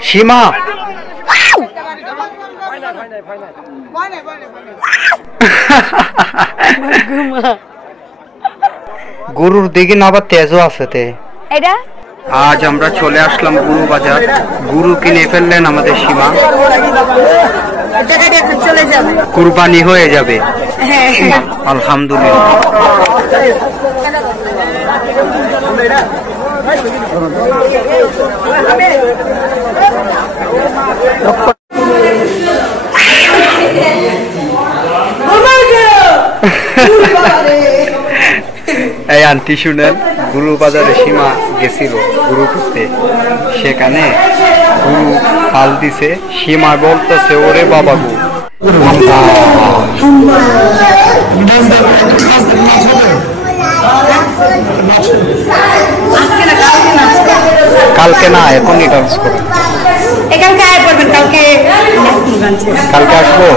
সীমা গরুর দিকে না আবার তেজও আছে তে এটা আজ আমরা চলে আসলাম গরু বাজার গরু কিনে ফেললেন আমাদের সীমা কুরবানি হয়ে যাবে আলহামদুলিল্লাহ এই আন্টি শুনেন গরু বাজারে সীমা গেছিল গরু কিনতে সেখানে গরু হাল দিছে সীমা বলতেছে ওরে বাবা গো কালকে না এখনই ডান্স করো কালকে আসবো